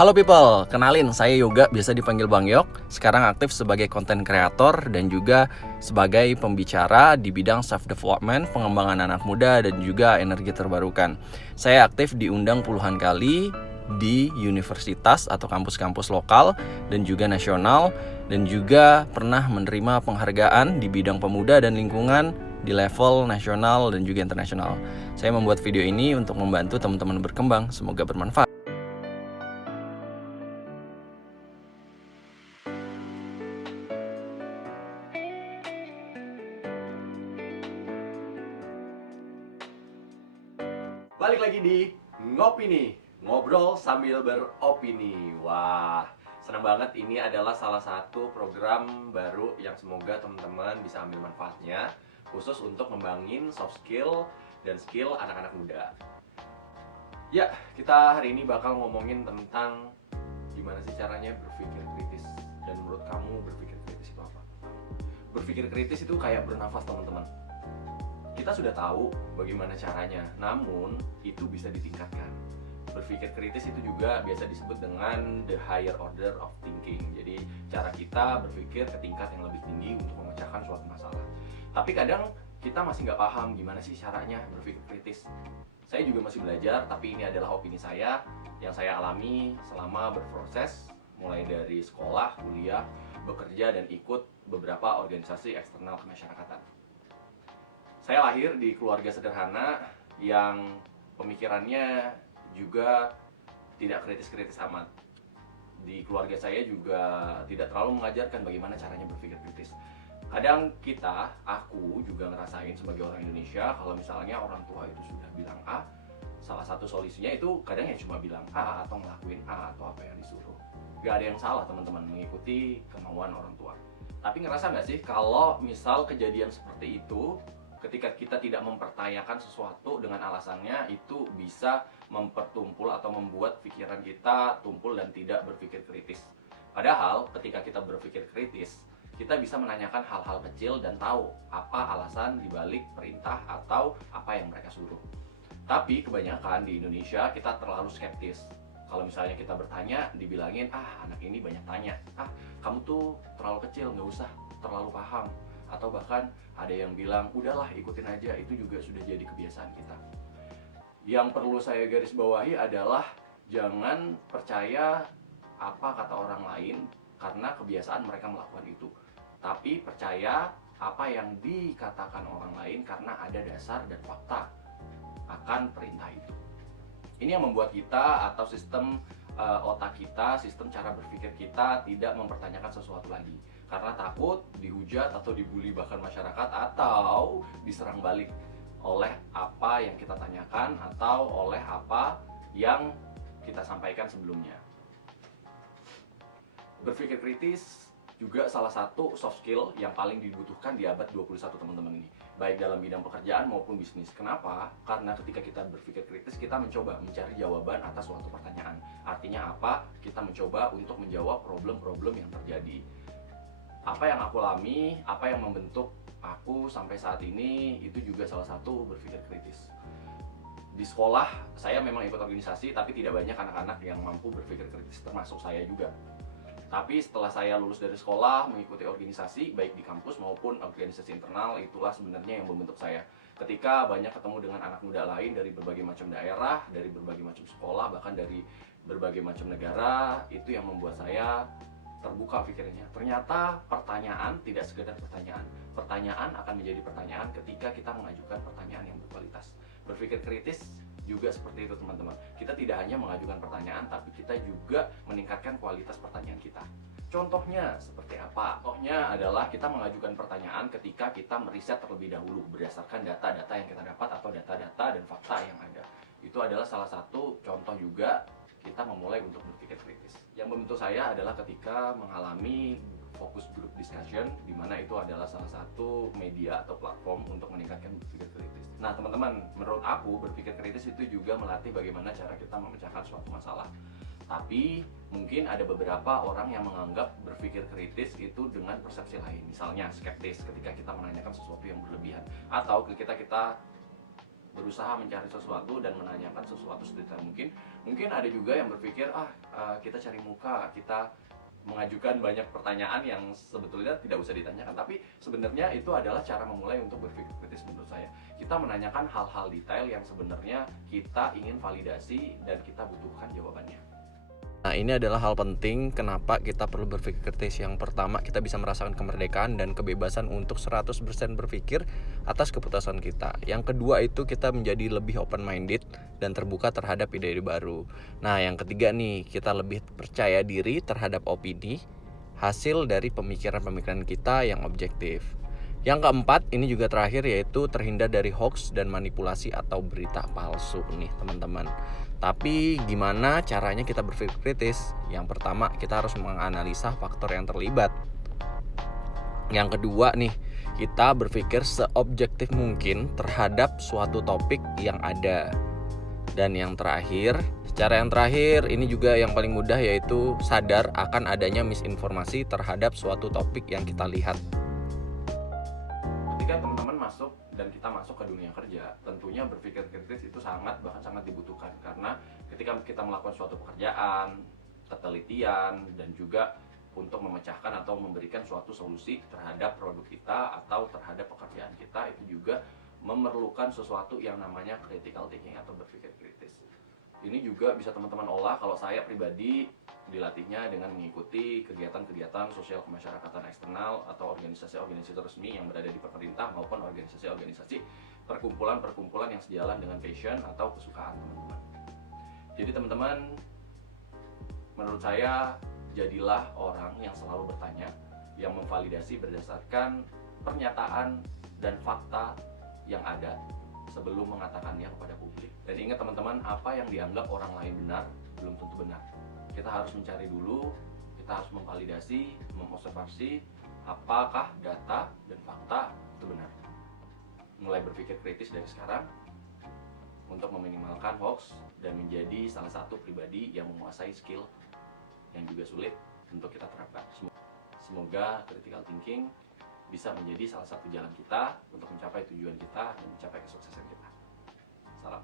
Halo people, kenalin saya Yoga, biasa dipanggil Bang Yok. Sekarang aktif sebagai konten kreator dan juga sebagai pembicara di bidang self development, pengembangan anak muda dan juga energi terbarukan. Saya aktif diundang puluhan kali di universitas atau kampus-kampus lokal dan juga nasional, dan juga pernah menerima penghargaan di bidang pemuda dan lingkungan di level nasional dan juga internasional. Saya membuat video ini untuk membantu teman-teman berkembang, semoga bermanfaat. Balik lagi di Ngopini, ngobrol sambil beropini. Wah, senang banget, ini adalah salah satu program baru yang semoga teman-teman bisa ambil manfaatnya, khusus untuk membangun soft skill dan skill anak-anak muda. Ya, kita hari ini bakal ngomongin tentang gimana sih caranya berpikir kritis. Dan menurut kamu berpikir kritis itu apa? Berpikir kritis itu kayak bernafas, teman-teman. Kita sudah tahu bagaimana caranya, namun itu bisa ditingkatkan. Berpikir kritis itu juga biasa disebut dengan the higher order of thinking. Jadi cara kita berpikir ke tingkat yang lebih tinggi untuk memecahkan suatu masalah. Tapi kadang kita masih nggak paham gimana sih caranya berpikir kritis. Saya juga masih belajar, tapi ini adalah opini saya yang saya alami selama berproses, mulai dari sekolah, kuliah, bekerja, dan ikut beberapa organisasi eksternal kemasyarakatan. Saya lahir di keluarga sederhana yang pemikirannya juga tidak kritis-kritis amat. Di keluarga saya juga tidak terlalu mengajarkan bagaimana caranya berpikir kritis. Kadang aku juga ngerasain sebagai orang Indonesia, kalau misalnya orang tua itu sudah bilang A, salah satu solusinya itu kadang ya cuma bilang A atau ngelakuin A atau apa yang disuruh. Gak ada yang salah, teman-teman, mengikuti kemauan orang tua. Tapi ngerasa nggak sih kalau misal kejadian seperti itu, ketika kita tidak mempertanyakan sesuatu dengan alasannya, itu bisa mempertumpul atau membuat pikiran kita tumpul dan tidak berpikir kritis. Padahal ketika kita berpikir kritis, kita bisa menanyakan hal-hal kecil dan tahu apa alasan dibalik perintah atau apa yang mereka suruh. Tapi kebanyakan di Indonesia kita terlalu skeptis. Kalau misalnya kita bertanya, dibilangin, anak ini banyak tanya, kamu tuh terlalu kecil, nggak usah terlalu paham. Atau bahkan ada yang bilang, udahlah ikutin aja, itu juga sudah jadi kebiasaan kita. Yang perlu saya garis bawahi adalah jangan percaya apa kata orang lain karena kebiasaan mereka melakukan itu. Tapi percaya apa yang dikatakan orang lain karena ada dasar dan fakta akan perintah itu. Ini yang membuat kita atau sistem otak kita, sistem cara berpikir kita tidak mempertanyakan sesuatu lagi. Karena takut dihujat atau dibully bahkan masyarakat, atau diserang balik oleh apa yang kita tanyakan atau oleh apa yang kita sampaikan sebelumnya. Berpikir kritis juga salah satu soft skill yang paling dibutuhkan di abad 21, teman-teman, ini. Baik dalam bidang pekerjaan maupun bisnis. Kenapa? Karena ketika kita berpikir kritis, kita mencoba mencari jawaban atas suatu pertanyaan. Artinya apa? Kita mencoba untuk menjawab problem-problem yang terjadi. Apa yang aku alami, apa yang membentuk aku sampai saat ini, itu juga salah satu berpikir kritis. Di sekolah, saya memang ikut organisasi, tapi tidak banyak anak-anak yang mampu berpikir kritis, termasuk saya juga. Tapi setelah saya lulus dari sekolah, mengikuti organisasi, baik di kampus maupun organisasi internal, itulah sebenarnya yang membentuk saya. Ketika banyak ketemu dengan anak muda lain dari berbagai macam daerah, dari berbagai macam sekolah, bahkan dari berbagai macam negara, itu yang membuat saya terbuka pikirnya. Ternyata pertanyaan tidak sekedar pertanyaan. Pertanyaan akan menjadi pertanyaan ketika kita mengajukan pertanyaan yang berkualitas. Berpikir kritis juga seperti itu, teman-teman. Kita tidak hanya mengajukan pertanyaan, tapi kita juga meningkatkan kualitas pertanyaan kita. Contohnya seperti apa? Contohnya adalah kita mengajukan pertanyaan ketika kita meriset terlebih dahulu berdasarkan data-data yang kita dapat atau data-data dan fakta yang ada. Itu adalah salah satu contoh juga kita memulai untuk berpikir kritis. Yang membentuk saya adalah ketika mengalami focus group discussion, di mana itu adalah salah satu media atau platform untuk meningkatkan berpikir kritis. Nah, teman-teman, menurut aku berpikir kritis itu juga melatih bagaimana cara kita memecahkan suatu masalah. Tapi mungkin ada beberapa orang yang menganggap berpikir kritis itu dengan persepsi lain. Misalnya skeptis ketika kita menanyakan sesuatu yang berlebihan, atau ketika kita berusaha mencari sesuatu dan menanyakan sesuatu sedetail mungkin. Mungkin ada juga yang berpikir kita cari muka, kita mengajukan banyak pertanyaan yang sebetulnya tidak usah ditanyakan, tapi sebenarnya itu adalah cara memulai untuk berpikir kritis menurut saya. Kita menanyakan hal-hal detail yang sebenarnya kita ingin validasi dan kita butuhkan jawabannya. Nah, ini adalah hal penting kenapa kita perlu berpikir kritis. Yang pertama, kita bisa merasakan kemerdekaan dan kebebasan untuk 100% berpikir atas keputusan kita. Yang kedua itu kita menjadi lebih open minded dan terbuka terhadap ide-ide baru. Nah, yang ketiga nih, kita lebih percaya diri terhadap opini hasil dari pemikiran-pemikiran kita yang objektif. Yang keempat, ini juga terakhir, yaitu terhindar dari hoax dan manipulasi atau berita palsu nih teman-teman. Tapi gimana caranya kita berpikir kritis? Yang pertama, kita harus menganalisa faktor yang terlibat. Yang kedua nih, kita berpikir seobjektif mungkin terhadap suatu topik yang ada. Dan yang terakhir, cara yang terakhir ini juga yang paling mudah, yaitu sadar akan adanya misinformasi terhadap suatu topik yang kita lihat. Ketika teman-teman masuk dan kita masuk ke dunia kerja, tentunya berpikir kritis itu sangat dibutuhkan, karena ketika kita melakukan suatu pekerjaan, ketelitian, dan juga untuk memecahkan atau memberikan suatu solusi terhadap produk kita atau terhadap pekerjaan kita, itu juga memerlukan sesuatu yang namanya critical thinking atau berpikir kritis. Ini juga bisa teman-teman olah. Kalau saya pribadi dilatihnya dengan mengikuti kegiatan-kegiatan sosial kemasyarakatan eksternal atau organisasi-organisasi resmi yang berada di pemerintah maupun organisasi-organisasi perkumpulan-perkumpulan yang sejalan dengan passion atau kesukaan teman-teman. Jadi teman-teman, menurut saya jadilah orang yang selalu bertanya, yang memvalidasi berdasarkan pernyataan dan fakta yang ada sebelum mengatakannya kepada publik. Dan ingat teman-teman, apa yang dianggap orang lain benar belum tentu benar. Kita harus mencari dulu, kita harus memvalidasi, mengobservasi apakah data dan fakta itu benar. Mulai berpikir kritis dari sekarang untuk meminimalkan hoax dan menjadi salah satu pribadi yang menguasai skill yang juga sulit untuk kita terapkan. Semoga critical thinking bisa menjadi salah satu jalan kita untuk mencapai tujuan kita dan mencapai kesuksesan kita. Salam.